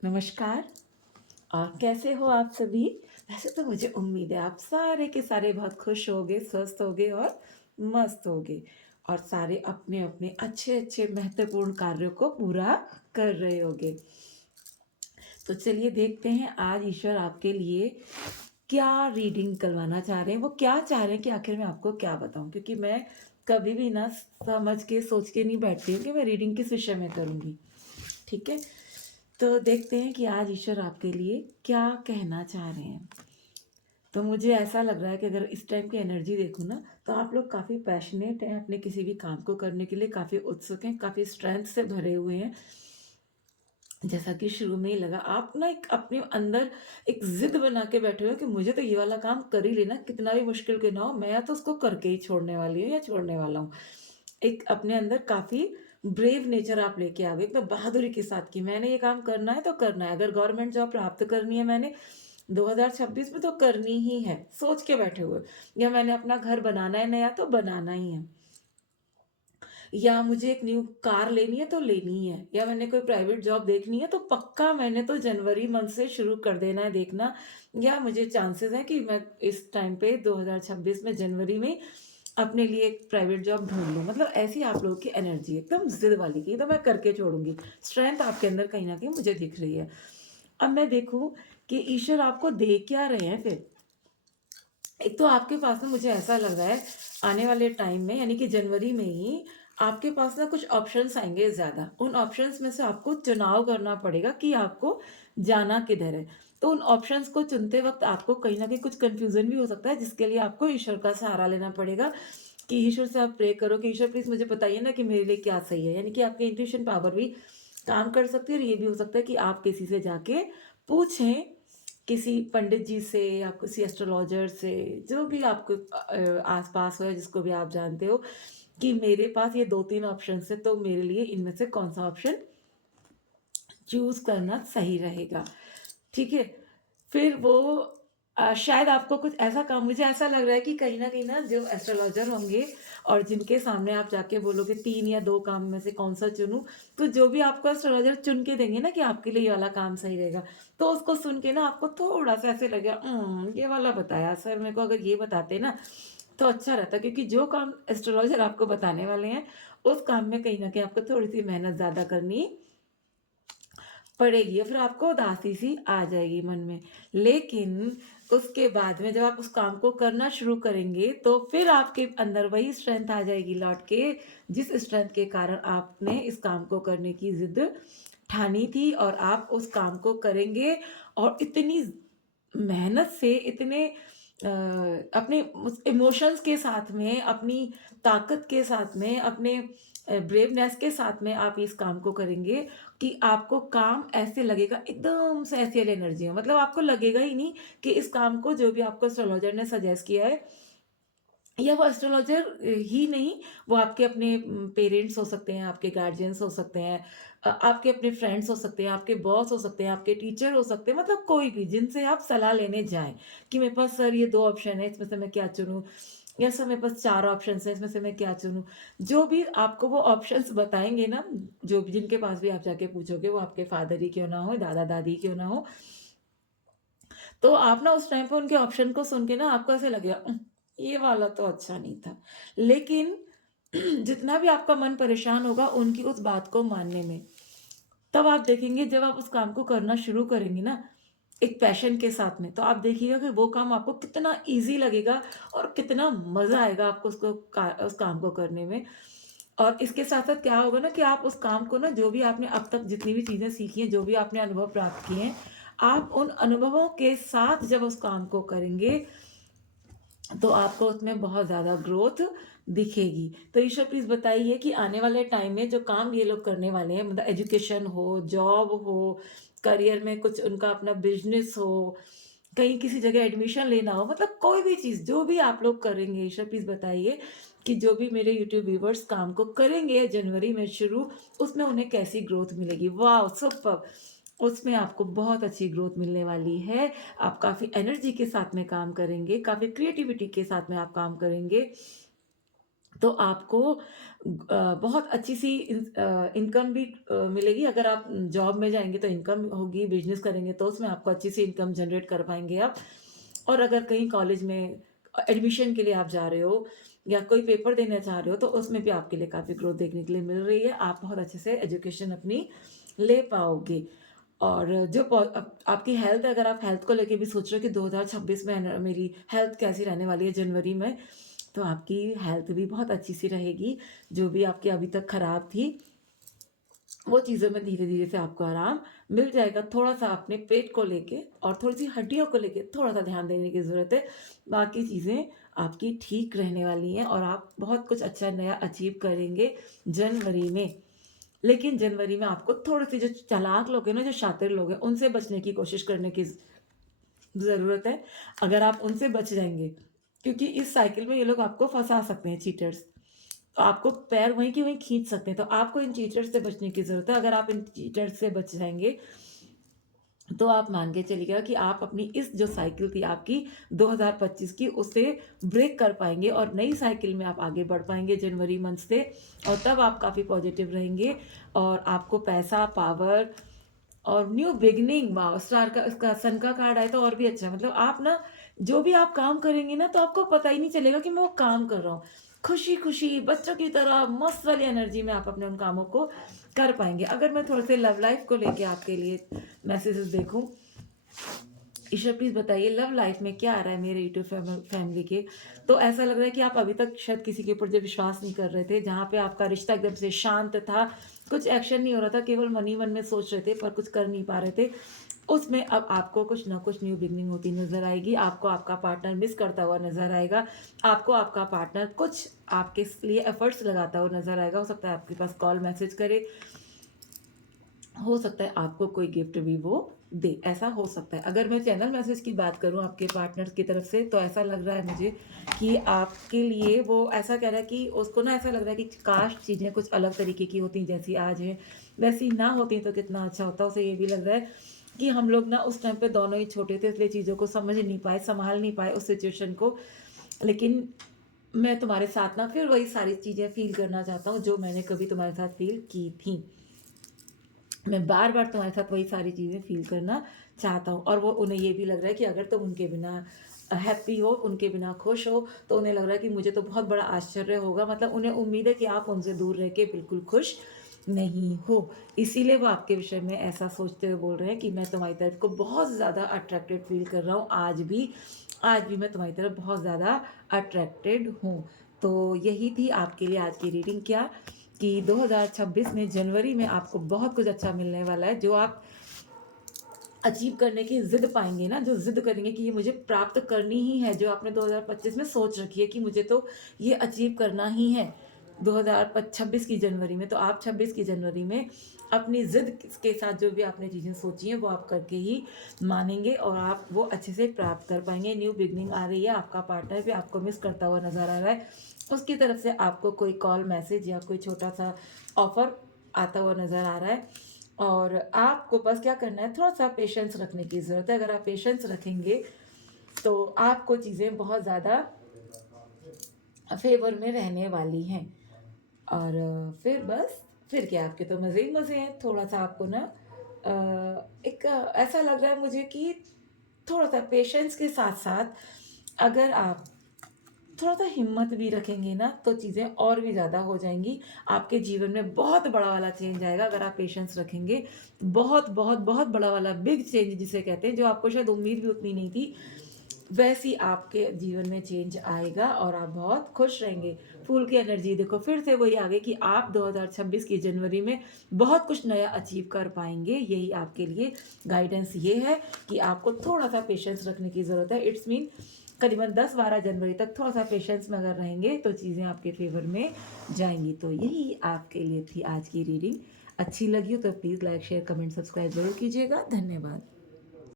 नमस्कार। कैसे हो आप सभी? वैसे तो मुझे उम्मीद है आप सारे के सारे बहुत खुश होंगे, स्वस्थ होंगे और मस्त होंगे और सारे अपने-अपने अच्छे-अच्छे महत्वपूर्ण कार्यों को पूरा कर रहे होंगे। तो चलिए देखते हैं आज ईश्वर आपके लिए क्या रीडिंग करवाना चाह रहे हैं, वो क्या चाह रहे हैं कि आखिर मैं आपको क्या बताऊँ? क्योंकि मैं कभी भी ना समझ के, सोच के नहीं बैठती हूँ कि मैं रीडिंग किस विषय में करूँगी। ठीक है? तो देखते हैं कि आज ईश्वर आपके लिए क्या कहना चाह रहे हैं। तो मुझे ऐसा लग रहा है कि अगर इस टाइम की एनर्जी देखूँ ना, तो आप लोग काफ़ी पैशनेट हैं अपने किसी भी काम को करने के लिए, काफ़ी उत्सुक हैं, काफ़ी स्ट्रेंथ से भरे हुए हैं। जैसा कि शुरू में ही लगा, आप ना एक अपने अंदर एक ज़िद बना के बैठे हो कि मुझे तो ये वाला काम कर ही लेना, कितना भी मुश्किल क्यों ना हो, मैं तो उसको करके ही छोड़ने वाली हूँ या छोड़ने वाला हूँ। एक अपने अंदर काफ़ी ब्रेव नेचर आप लेके आ गए, एकदम बहादुरी के साथ कि मैंने ये काम करना है तो करना है। अगर गवर्नमेंट जॉब प्राप्त करनी है मैंने 2026 में तो करनी ही है, सोच के बैठे हुए। या मैंने अपना घर बनाना है नया तो बनाना ही है। या मुझे एक न्यू कार लेनी है तो लेनी ही है, या मैंने कोई प्राइवेट जॉब देखनी है तो पक्का मैंने तो जनवरी मंथ से शुरू कर देना है देखना, या मुझे चांसेस हैं कि मैं इस टाइम पे 2026 में जनवरी में अपने लिए एक प्राइवेट जॉब ढूँढ लूँ। मतलब ऐसी आप लोगों की एनर्जी है, एकदम ज़िद वाली कि ये तो मैं करके छोड़ूँगी। स्ट्रेंथ आपके अंदर कहीं न कहीं मुझे दिख रही है। अब मैं देखूँ कि ईश्वर आपको दे क्या रहे हैं फिर? एक तो आपके पास ना मुझे ऐसा लग रहा है आने वाले टाइम में यानी कि जनवरी में ही आपके पास ना कुछ ऑप्शंस आएँगे ज़्यादा। उन ऑप्शंस में से आपको चुनाव करना पड़ेगा कि आपको जाना किधर है। तो उन ऑप्शंस को चुनते वक़्त आपको कहीं न कहीं कुछ कन्फ्यूज़न भी हो सकता है जिसके लिए आपको ईश्वर का सहारा लेना पड़ेगा कि ईश्वर से आप प्रे करो कि ईश्वर प्लीज़ मुझे बताइए ना कि मेरे लिए क्या सही है। यानी कि आपकी इंट्यूशन पावर भी काम कर सकती है और ये भी हो सकता है कि आप किसी से जाके पूछें, किसी पंडित जी से या किसी एस्ट्रोलॉजर से, जो भी आपके आस-पास हो या जिसको भी आप जानते हो कि मेरे पास ये 2-3 ऑप्शंस हैं, तो मेरे लिए इनमें से कौन-सा ऑप्शन चूज़ करना सही रहेगा। ठीक है? फिर वो शायद आपको कुछ ऐसा काम मुझे ऐसा लग रहा है कि कहीं न कहीं ना जो एस्ट्रोलॉज़र होंगे और जिनके सामने आप जाके बोलोगे 3 या 2 काम में से कौन-सा चुनूँ, तो जो भी आपको एस्ट्रोलॉज़र चुन के देंगे ना कि आपके लिए ये वाला काम सही रहेगा, तो उसको सुन के ना आपको थोड़ा-सा ऐसे लगेगा ये वाला बताया सर मेरे को अगर ये बताते ना, तो अच्छा रहता क्योंकि जो काम एस्ट्रोलॉज़र आपको बताने वाले हैं, उस काम में कहीं न कहीं आपको थोड़ी-सी मेहनत ज़्यादा करनी पड़ेगी या फिर आपको उदासी-सी आ जाएगी मन में। लेकिन उसके बाद में जब आप उस काम को करना शुरू करेंगे, तो फिर आपके अंदर वही स्ट्रेंथ आ जाएगी लौट के, जिस स्ट्रेंथ के कारण आपने इस काम को करने की ज़िद ठानी थी और आप उस काम को करेंगे और इतनी मेहनत से इतने अपने उस इमोशंस के साथ में, अपनी ताकत के साथ में, अपने ब्रेवनेस के साथ में आप इस काम को करेंगे कि आपको काम ऐसे लगेगा एकदम से ऐसी वाली एनर्जी है। मतलब आपको लगेगा ही नहीं कि इस काम को जो भी आपको एस्ट्रोलॉजर ने सजेस्ट किया है या वो एस्ट्रोलॉजर ही नहीं, वो आपके अपने पेरेंट्स हो सकते हैं, आपके गार्जियंस हो सकते हैं, आपके अपने फ्रेंड्स हो सकते हैं, आपके बॉस हो सकते हैं, आपके टीचर हो सकते हैं, मतलब कोई भी जिनसे आप सलाह लेने जाएँ कि मेरे पास सर ये 2 ऑप्शन है, इसमें से मैं क्या चुनूँ? या सर मेरे पास 4 ऑप्शंस हैं, इसमें से मैं क्या चुनूँ? जो भी आपको वो ऑप्शंस बताएँगे ना, जो भी जिनके पास भी आप जाके पूछोगे, वो आपके फादर ही क्यों ना हो, दादा-दादी क्यों ना हो, तो आप ना उस टाइम पे उनके ऑप्शन को सुन के ना आपको ऐसे लगेगा ये वाला तो अच्छा नहीं था। लेकिन जितना भी आपका मन परेशान होगा उनकी उस बात को मानने में, तब आप देखेंगे जब आप उस काम को करना शुरू करेंगे ना, एक पैशन के साथ में, तो आप देखिएगा कि वो काम आपको कितना ईज़ी लगेगा और कितना मज़ा आएगा आपको उस काम को करने में। और इसके साथ-साथ क्या होगा ना कि आप उस काम को ना जो भी आपने अब तक जितनी भी चीज़ें सीखी हैं, जो भी आपने अनुभव प्राप्त किए हैं, आप उन अनुभवों के साथ जब उस काम को करेंगे, तो आपको उसमें बहुत ज़्यादा ग्रोथ दिखेगी। तो ईश्वर प्लीज़ बताइए कि आने वाले टाइम में जो काम ये लोग करने वाले हैं, मतलब एजुकेशन हो, जॉब हो, करियर में कुछ उनका अपना बिज़नेस हो, कहीं किसी जगह एडमिशन लेना हो, मतलब कोई भी चीज़ जो भी आप लोग करेंगे, ईश्वर प्लीज़ बताइए कि जो भी मेरे यूट्यूब व्यूअर्स काम को करेंगे जनवरी में शुरू, उसमें उन्हें कैसी ग्रोथ मिलेगी। वॉव! सुपर्ब! उसमें आपको बहुत अच्छी ग्रोथ मिलने वाली है। आप काफ़ी एनर्जी के साथ में काम करेंगे, काफ़ी क्रिएटिविटी के साथ में आप काम करेंगे। तो आपको बहुत अच्छी-सी इनकम भी मिलेगी। अगर आप जॉब में जाएँगे तो इनकम होगी, बिज़नेस करेंगे तो उसमें आपको अच्छी-सी इनकम जनरेट कर पाएँगे आप। और अगर कहीं कॉलेज में एडमिशन के लिए आप जा रहे हो या कोई पेपर देना चाह रहे हो, तो उसमें भी आपके लिए काफ़ी ग्रोथ देखने के लिए मिल रही है। आप बहुत अच्छे से एजुकेशन अपनी ले पाओगे। और जो आपकी हेल्थ, अगर आप हेल्थ को लेके भी सोच रहे हो कि 2026 में मेरी हेल्थ कैसी रहने वाली है जनवरी में, तो आपकी हेल्थ भी बहुत अच्छी-सी रहेगी। जो भी आपकी अभी तक खराब थी, वो चीज़ों में धीरे-धीरे से आपको आराम मिल जाएगा। थोड़ा-सा अपने पेट को लेके और थोड़ी-सी हड्डियों को लेके थोड़ा-सा ध्यान देने की ज़रूरत है। बाकी चीज़ें आपकी ठीक रहने वाली हैं और आप बहुत कुछ अच्छा नया अचीव करेंगे जनवरी में। लेकिन जनवरी में आपको थोड़े-से जो चालाक लोग हैं ना, जो शातिर लोग हैं, उनसे बचने की कोशिश करने की ज़रूरत है। अगर आप उनसे बच जाएँगे, क्योंकि इस साइकिल में ये लोग आपको फँसा सकते हैं, चीटर्स। तो आपको पैर वहीं के वहीं खींच सकते हैं, तो आपको इन चीटर्स से बचने की ज़रूरत है। अगर आप इन चीटर्स से बच जाएँगे, तो आप मान के चलिएगा कि आप अपनी इस जो साइकिल थी आपकी 2025 की, उसे ब्रेक कर पाएँगे और नई साइकिल में आप आगे बढ़ पाएँगे जनवरी मंथ से। और तब आप काफ़ी पॉज़िटिव रहेंगे और आपको पैसा, पावर और न्यू बिगिनिंग, वाओ! स्टार का इसका सन का कार्ड आया तो और भी अच्छा है। मतलब आप ना, जो भी आप काम करेंगे ना, तो आपको पता ही नहीं चलेगा कि मैं वो काम कर रहा हूँ। खुशी-खुशी बच्चों की तरह मस्त वाली एनर्जी में आप अपने उन कामों को कर पाएँगे। अगर मैं थोड़े से लव लाइफ़ को लेके आपके लिए मैसेजेस देखूँ, ईशा प्लीज़ बताइए लव लाइफ़ में क्या आ रहा है मेरे यूट्यूब फैमिली के? तो ऐसा लग रहा है कि आप अभी तक शायद किसी के ऊपर जो विश्वास नहीं कर रहे थे, जहाँ पे आपका रिश्ता एकदम से शांत था, कुछ एक्शन नहीं हो रहा था, केवल मन ही मन में सोच रहे थे पर कुछ कर नहीं पा रहे थे। उसमें अब आपको कुछ ना कुछ न्यू बिगिनिंग होती नज़र आएगी, आपको आपका पार्टनर मिस करता हुआ नज़र आएगा, आपको आपका पार्टनर कुछ आपके लिए एफर्ट्स लगाता हुआ नज़र आएगा। हो सकता है आपके पास कॉल, मैसेज करे, हो सकता है आपको कोई गिफ्ट भी वो दे, ऐसा हो सकता है। अगर मैं चैनल मैसेज की बात करूँ आपके पार्टनर की तरफ से, तो ऐसा लग रहा है मुझे कि आपके लिए वो ऐसा कह रहा है कि उसको ना ऐसा लग रहा है कि काश चीज़ें कुछ अलग तरीके की होती जैसी आज हैं, वैसी ना होती तो कितना अच्छा होता। उसे ये भी लग रहा है कि हम लोग ना उस टाइम पे दोनों ही छोटे थे, इसलिए चीज़ों को समझ नहीं पाए, सँभाल नहीं पाए उस सिचुएशन को। लेकिन मैं तुम्हारे साथ ना फिर वही सारी चीज़ें फ़ील करना चाहता हूँ, जो मैंने कभी तुम्हारे साथ फ़ील की थी। मैं बार-बार तुम्हारे साथ वही सारी चीज़ें फ़ील करना चाहता हूँ। और वो उन्हें ये भी लग रहा है कि अगर तुम उनके बिना हैप्पी हो, उनके बिना खुश हो, तो उन्हें लग रहा है कि मुझे तो बहुत बड़ा आश्चर्य होगा। मतलब उन्हें उम्मीद है कि आप उनसे दूर रह के बिल्कुल खुश नहीं हो। इसीलिए वो आपके विषय में ऐसा सोचते हुए बोल रहे हैं कि मैं तुम्हारी तरफ को बहुत ज़्यादा अट्रैक्टेड फ़ील कर रहा हूँ आज भी मैं तुम्हारी तरफ बहुत ज़्यादा अट्रैक्टेड हूँ। तो यही थी आपके लिए आज की रीडिंग, क्या कि 2026 में जनवरी में आपको बहुत कुछ अच्छा मिलने वाला है, जो आप अचीव करने की ज़िद पाएँगे ना, जो ज़िद करेंगे कि ये मुझे प्राप्त करनी ही है, जो आपने 2025 में सोच रखी है कि मुझे तो ये अचीव करना ही है 2026 की जनवरी में। तो आप 26 की जनवरी में अपनी ज़िद के साथ जो भी आपने चीज़ें सोची हैं, वो आप करके ही मानेंगे और आप वो अच्छे से प्राप्त कर पाएँगे। न्यू बिगिनिंग आ रही है, आपका पार्टनर भी आपको मिस करता हुआ नज़र आ रहा है। उसकी तरफ से आपको कोई कॉल, मैसेज या कोई छोटा-सा ऑफ़र आता हुआ नज़र आ रहा है। और आपको बस क्या करना है, थोड़ा-सा पेशेंस रखने की ज़रूरत है। अगर आप पेशेंस रखेंगे, तो आपको चीज़ें बहुत ज़्यादा फ़ेवर में रहने वाली हैं। और फिर क्या, आपके तो मज़े ही मज़े हैं। थोड़ा-सा आपको ना ऐसा लग रहा है मुझे कि थोड़ा-सा पेशेंस के साथ-साथ अगर आप थोड़ा-सा हिम्मत भी रखेंगे ना, तो चीज़ें और भी ज़्यादा हो जाएँगी। आपके जीवन में बहुत बड़ा वाला चेंज आएगा अगर आप पेशेंस रखेंगे। बहुत, बहुत, बहुत बड़ा वाला बिग चेंज जिसे कहते हैं, जो आपको शायद उम्मीद भी उतनी नहीं थी, वैसी आपके जीवन में चेंज आएगा और आप बहुत खुश रहेंगे। फूल की एनर्जी देखो, फिर से वही आ गई कि आप 2026 की जनवरी में बहुत कुछ नया अचीव कर पाएँगे। यही आपके लिए गाइडेंस ये है कि आपको थोड़ा-सा पेशेंस रखने की ज़रूरत है। इट्स मीन करीबन 10-12 जनवरी तक थोड़ा-सा पेशेंस में अगर रहेंगे, तो चीज़ें आपके फ़ेवर में जाएँगी। तो यही आपके लिए थी आज की रीडिंग। अच्छी लगी हो तो please like, share, comment, subscribe ज़रूर कीजिएगा। धन्यवाद।